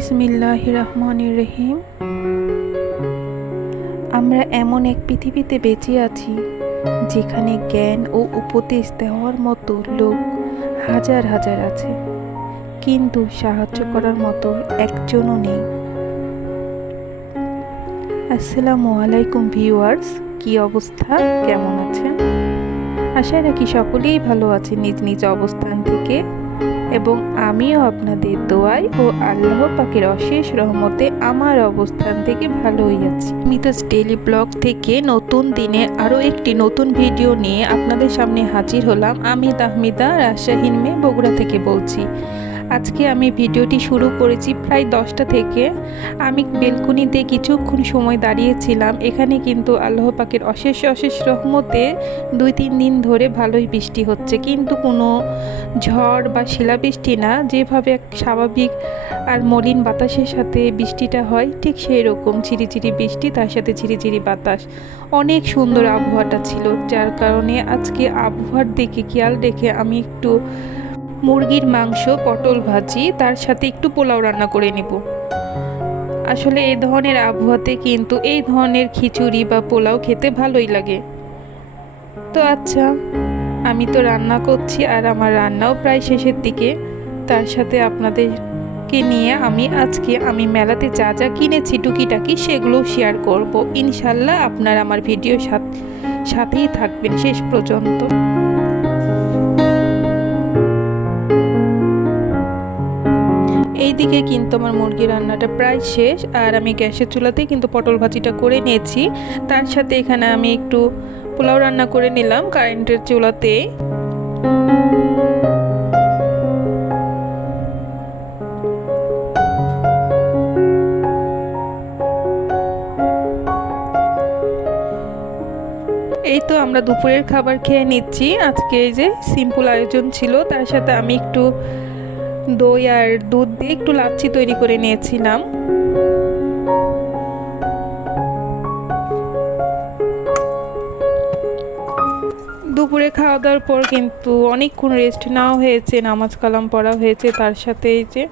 বিসমিল্লাহির রহমানির রহিম। আমরা এমন এক পৃথিবীতে বেঁচে আছি যেখানে জ্ঞান ও উপদেশ দেওয়ার মতো লোক হাজার হাজার আছে, কিন্তু সাহায্য করার মতো একজনও নেই। আসসালামু আলাইকুম ভিউয়ার্স, কি অবস্থা, কেমন আছেন? আশা রাখি সকলেই ভালো আছেন নিজ নিজ অবস্থান থেকে, এবং আমিও আপনাদের দোয়ায় ও আল্লাহ পাকের অশেষ রহমতে আমার অবস্থান থেকে ভালোই আছি। মিতাস ডেইলি ব্লগ থেকে নতুন দিনে আরও একটি নতুন ভিডিও নিয়ে আপনাদের সামনে হাজির হলাম। আমি তাহমিদা, রাজশাহীর মেয়ে, বগুড়া থেকে বলছি। আজকে আমি ভিডিওটি শুরু করেছি প্রায় 10টা থেকে। আমি বেলকনিতে কিছুক্ষণ সময় দাঁড়িয়েছিলাম। এখানে কিন্তু আল্লাহ পাকের অশেষ অশেষ রহমতে 2-3 দিন ধরে ভালোই বৃষ্টি হচ্ছে, কিন্তু কোনো ঝড় বা শিলাবৃষ্টি না। যেভাবে এক স্বাভাবিক আর মলিন বাতাসের সাথে বৃষ্টিটা হয়, ঠিক সেই রকম ঝিরিঝিরি বৃষ্টি, তার সাথে ঝিরিঝিরি বাতাস। অনেক সুন্দর আবহাওয়াটা ছিল, যার কারণে আজকে আবহাওয়ার দিকে খেয়াল রেখে আমি একটু মুরগির মাংস, পটল ভাজি, তার সাথে একটু পোলাও রান্না করে নেব। আসলে এই ধরনের আবহাওয়াতে কিন্তু এই ধরনের খিচুড়ি বা পোলাও খেতে ভালোই লাগে। তো আচ্ছা, আমি তো রান্না করছি আর আমার রান্নাও প্রায় শেষের দিকে। তার সাথে আপনাদেরকে নিয়ে আমি মেলাতে যা যা কিনেছি টুকিটাকি সেগুলোও শেয়ার করব। ইনশাল্লাহ আপনারা আমার ভিডিওর সাথেই থাকবেন শেষ পর্যন্ত। এইদিকে কিন্তু আমার মুরগি রান্নাটা প্রায় শেষ, আর আমি গ্যাসের চুলাতেই কিন্তু পটল ভাজিটা করে নিয়েছি। তার সাথে এখানে আমি একটু পোলাও রান্না করে নিলাম কারেন্টের চুলাতে। এই তো আমরা দুপুরের খাবার খেয়ে নিচ্ছি। আজকে এই যে সিম্পল আয়োজন ছিল, তার সাথে আমি একটু দই আর দুধ দিয়ে একটু লাচ্ছি তৈরি করে নিয়েছিলাম। দুপুরে খাওয়া দাওয়ার পর কিন্তু অনেকক্ষণ রেস্ট নেওয়া হয়েছে, নামাজ কালাম পড়া হয়েছে। তার সাথে এই যে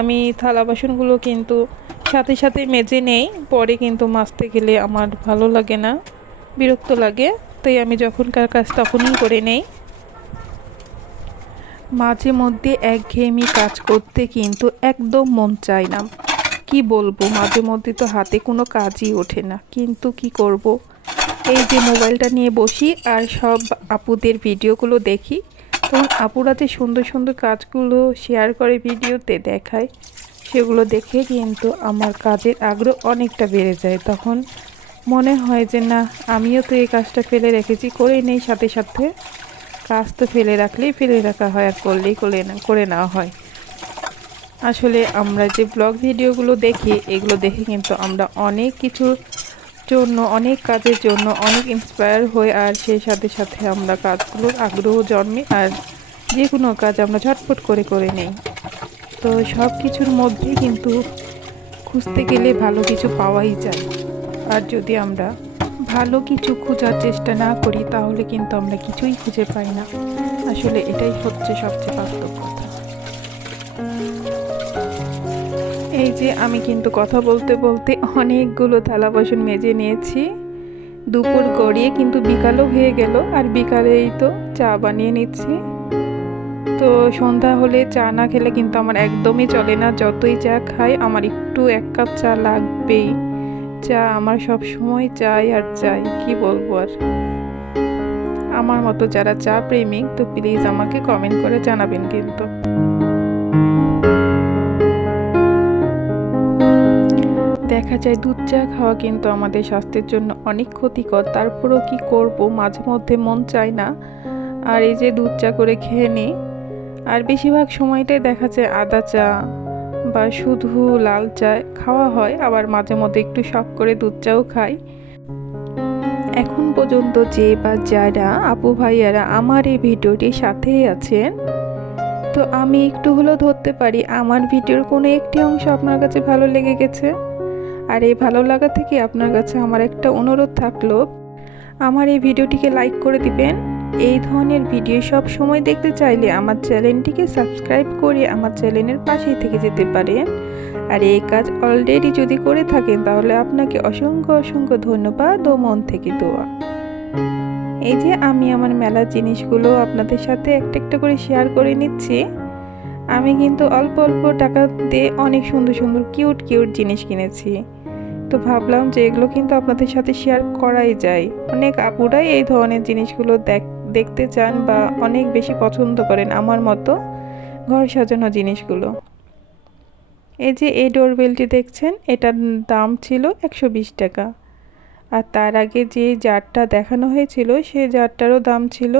আমি থালা বাসনগুলো কিন্তু সাথে সাথে মেজে নেই, পরে কিন্তু মাজতে গেলে আমার ভালো লাগে না, বিরক্ত লাগে। তাই আমি যখনকার কাজ তখনই করে নেই। মাঝে মধ্যে একঘেয়েমি কাজ করতে কিন্তু একদম মন চায় না। কি বলবো, মাঝে মধ্যে তো হাতে কোনো কাজই ওঠে না, কিন্তু কি করব, এই যে মোবাইলটা নিয়ে বসি আর সব আপুদের ভিডিওগুলো দেখি। তখন আপুরা যে সুন্দর সুন্দর কাজগুলো শেয়ার করে ভিডিওতে দেখায়, সেগুলো দেখে কিন্তু আমার কাজের আগ্রহ অনেকটা বেড়ে যায়। তখন মনে হয় যে না, আমিও তো এই কাজটা ফেলে রেখেছি, করেই নেই। সাথে সাথে কাজ তো ফেলে রাখলেই ফেলে রাখা হয়, আর করলেই করে নেওয়া হয়। আসলে আমরা যে ব্লগ ভিডিওগুলো দেখি, এগুলো দেখে কিন্তু আমরা অনেক কিছুর জন্য, অনেক কাজের জন্য অনেক ইন্সপায়ার হই, আর সেই সাথে সাথে আমরা কাজগুলোর আগ্রহ জন্মে, আর যে কোনো কাজ আমরা ঝটপট করে নেই। তো সব কিছুর মধ্যে কিন্তু খুঁজতে গেলে ভালো কিছু পাওয়াই যায়, আর যদি আমরা ভালো কিছু খোঁজার চেষ্টা না করি তাহলে কিন্তু আমরা কিছুই খুঁজে পাই না। আসলে এটাই হচ্ছে সবচেয়ে বাস্তব কথা। এই যে আমি কিন্তু কথা বলতে বলতে অনেকগুলো থালা বাসন মেজে নিয়েছি। দুপুর গড়িয়ে কিন্তু বিকালও হয়ে গেল, আর বিকালেই তো চা বানিয়ে নিচ্ছি। তো সন্ধ্যা হলে চা না খেলে কিন্তু আমার একদমই চলে না। যতই চা খাই, আমার একটু 1 কাপ চা লাগবেই। চা আমার সব সময় চাই আর চাই, কি বলবো আর। আমার মতো যারা চা প্রেমিক, তো প্লিজ আমাকে কমেন্ট করে জানাবেন কিন্তু। দেখা যায় দুধ চা খাওয়া কিন্তু আমাদের স্বাস্থ্যের জন্য অনেক ক্ষতিকর, তারপরেও কি করব, মাঝে মধ্যে মন চায় না, আর এই যে দুধ চা করে খেয়ে নিই। আর বেশিরভাগ সময়টাই দেখা যায় আদা চা বা শুধু লাল চা খাওয়া হয়, আবার মাঝে মধ্যে একটু শখ করে দুধ চাও খাই। এখন পর্যন্ত যে বা যারা আপু ভাইয়ারা আমার এই ভিডিওটির সাথেই আছেন, তো আমি একটু হলেও ধরতে পারি আমার ভিডিওর কোনো একটি অংশ আপনার কাছে ভালো লেগে গেছে। আর এই ভালো লাগা থেকে আপনার কাছে আমার একটা অনুরোধ থাকলো, আমার এই ভিডিওটিকে লাইক করে দিবেন। এই ধরনের ভিডিও সব সময় দেখতে চাইলে আমার চ্যানেলটিকে সাবস্ক্রাইব করে আমার চ্যানেলের পাশেই থেকে যেতে পারেন। আর এই কাজ অলরেডি যদি করে থাকেন তাহলে আপনাকে অসংখ্য অসংখ্য ধন্যবাদ ও মন থেকে দোয়া। এই যে আমি আমার মেলার জিনিসগুলো আপনাদের সাথে একটা একটা করে শেয়ার করে নিচ্ছি। আমি কিন্তু অল্প অল্প টাকা দিয়ে অনেক সুন্দর সুন্দর কিউট কিউট জিনিস কিনেছি। তো ভাবলাম যে এগুলো কিন্তু আপনাদের সাথে শেয়ার করাই যায়। অনেক আপুরাই এই ধরনের জিনিসগুলো দেখতে চান বা অনেক বেশি পছন্দ করেন আমার মতো ঘর সাজানো জিনিসগুলো। এই যে এই ডোরবেলটি দেখছেন, এটার দাম ছিল 120 টাকা। আর তার আগে যে জারটা দেখানো হয়েছিল সেই জারটারও দাম ছিল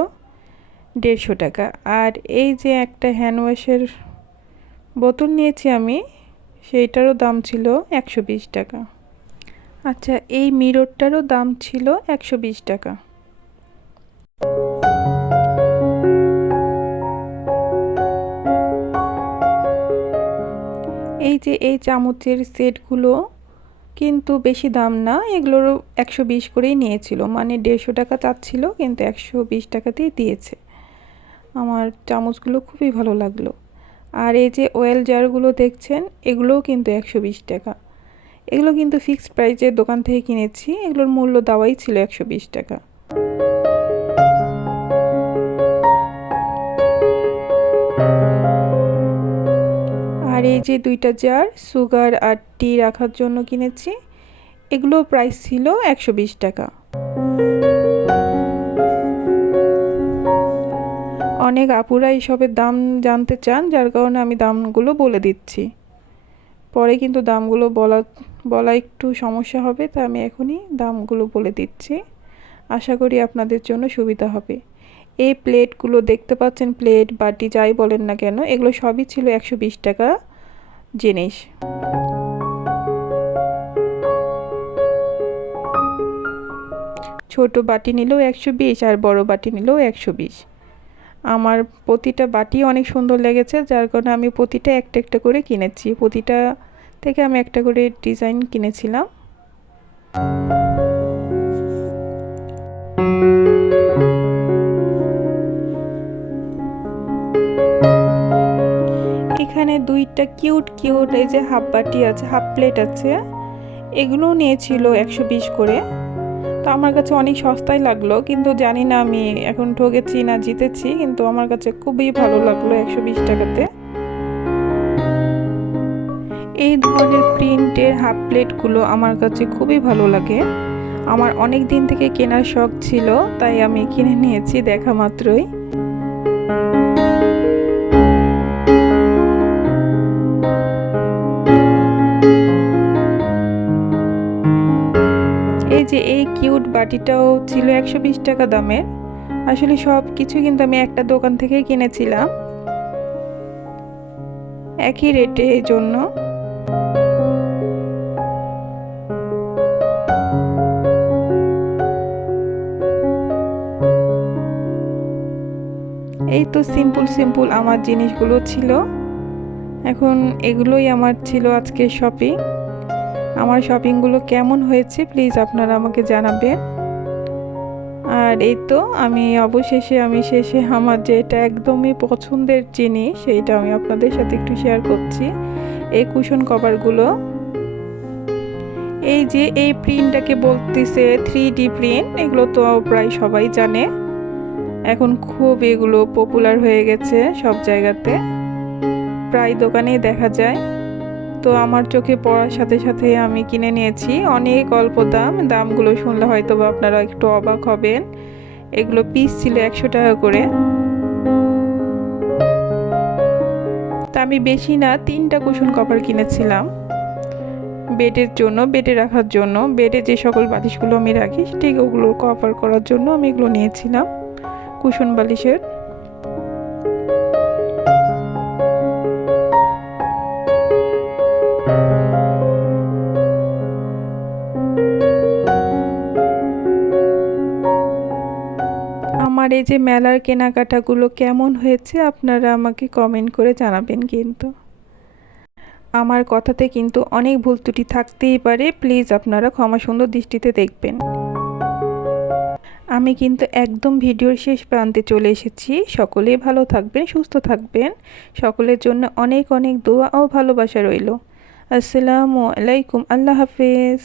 150 টাকা। আর এই যে একটা হ্যান্ড ওয়াশের বোতল নিয়েছি আমি, সেইটারও দাম ছিল 120 টাকা। আচ্ছা, এই মিররটারও দাম ছিল 120 টাকা। এই যে এই চামচের সেটগুলো কিন্তু বেশি দাম না, এগুলোরও 120 করেই নিয়েছিল, মানে 150 টাকা চাচ্ছিল কিন্তু 120 টাকাতেই দিয়েছে। আমার চামচগুলো খুবই ভালো লাগলো। আর এই যে ওয়েল জারগুলো দেখছেন, এগুলোও কিন্তু 120 টাকা। এগুলো কিন্তু ফিক্সড প্রাইসের দোকান থেকে কিনেছি, এগুলোর মূল্য দেওয়াই ছিল 120 টাকা। আর এই যে দুইটা জার সুগার আর টি রাখার জন্য কিনেছি, এগুলো প্রাইস ছিল 120 টাকা। অনেক আপুরা এইসবের দাম জানতে চান, যার কারণে আমি দামগুলো বলে দিচ্ছি। পরে কিন্তু দামগুলো বলা একটু সমস্যা হবে, তাই আমি এখনই দামগুলো বলে দিচ্ছি। আশা করি আপনাদের জন্য সুবিধা হবে। এই প্লেটগুলো দেখতে পাচ্ছেন, প্লেট বাটি যাই বলেন না কেন, এগুলো সবই ছিল 120 টাকা জিনিস। ছোট বাটি নিলেও 120 আর বড় বাটি নিলেও 120। আমার প্রতিটা বাটি অনেক সুন্দর লেগেছে, যার কারণে আমি প্রতিটা একটা একটা করে কিনেছি। প্রতিটা থেকে আমি একটা করে ডিজাইন কিনেছিলাম। এখানে দুইটা কিউট কিউট এই যে হাফ বাটি আছে, হাফ প্লেট আছে, এগুলো নিয়েছিল 120 করে। তো আমার কাছে অনেক সস্তায় লাগলো, কিন্তু জানি না আমি এখন ঠকেছি না জিতেছি, কিন্তু আমার কাছে খুবই ভালো লাগলো 120 টাকাতে। এই ধরনের প্রিন্টের হাফ প্লেটগুলো আমার কাছে খুবই ভালো লাগে। আমার অনেক দিন থেকে কেনার শখ ছিল, তাই আমি কিনে নিয়েছি দেখা মাত্রই। এই যে এই কিউট বাটিটাও ছিল 120 টাকা দামের। আসলে সব কিছু কিন্তু আমি একটা দোকান থেকে কিনেছিলাম একই রেটে, এই জন্য। এই তো সিম্পল সিম্পল আমার জিনিসগুলো ছিল। এখন এগুলোই আমার ছিল আজকের শপিং। আমার শপিংগুলো কেমন হয়েছে প্লিজ আপনারা আমাকে জানাবেন। আর এই তো আমি শেষে আমার যেটা একদমই পছন্দের জিনিস সেইটা আমি আপনাদের সাথে একটু শেয়ার করছি। এই কুশন কভারগুলো, এই যে এই প্রিন্টটাকে বলতেছে 3D প্রিন্ট, এগুলো তো প্রায় সবাই জানে, এখন খুব এগুলো পপুলার হয়ে গেছে সব জায়গাতে, প্রায় দোকানেই দেখা যায়। তো আমার চোখে পড়ার সাথে সাথে আমি কিনে নিয়েছি। অনেক অল্প দামগুলো শুনলে হয়তো বা আপনারা একটু অবাক হবেন। এগুলো পিস ছিল 100 টাকা করে। তা আমি বেশি না 3টা কুশন কভার কিনেছিলাম বেডের জন্য, বেডে রাখার জন্য। বেডে যে সকল বালিশগুলো আমি রাখি ঠিক ওগুলো কভার করার জন্য আমি এগুলো নিয়েছিলাম, কুশন বালিশের। আমার এই যে মেলার কেনাকাটাগুলো কেমন হয়েছে আপনারা আমাকে কমেন্ট করে জানাবেন। কিন্তু আমার কথাতে কিন্তু অনেক ভুল ত্রুটি থাকতেই পারে, প্লিজ আপনারা ক্ষমা সুন্দর দৃষ্টিতে দেখবেন। আমি কিন্তু একদম ভিডিওর শেষ প্রান্তে চলে এসেছি। সকলেই ভালো থাকবেন, সুস্থ থাকবেন। সকলের জন্য অনেক অনেক দোয়া ও ভালোবাসা রইল। আসসালামু আলাইকুম, আল্লাহ হাফেজ।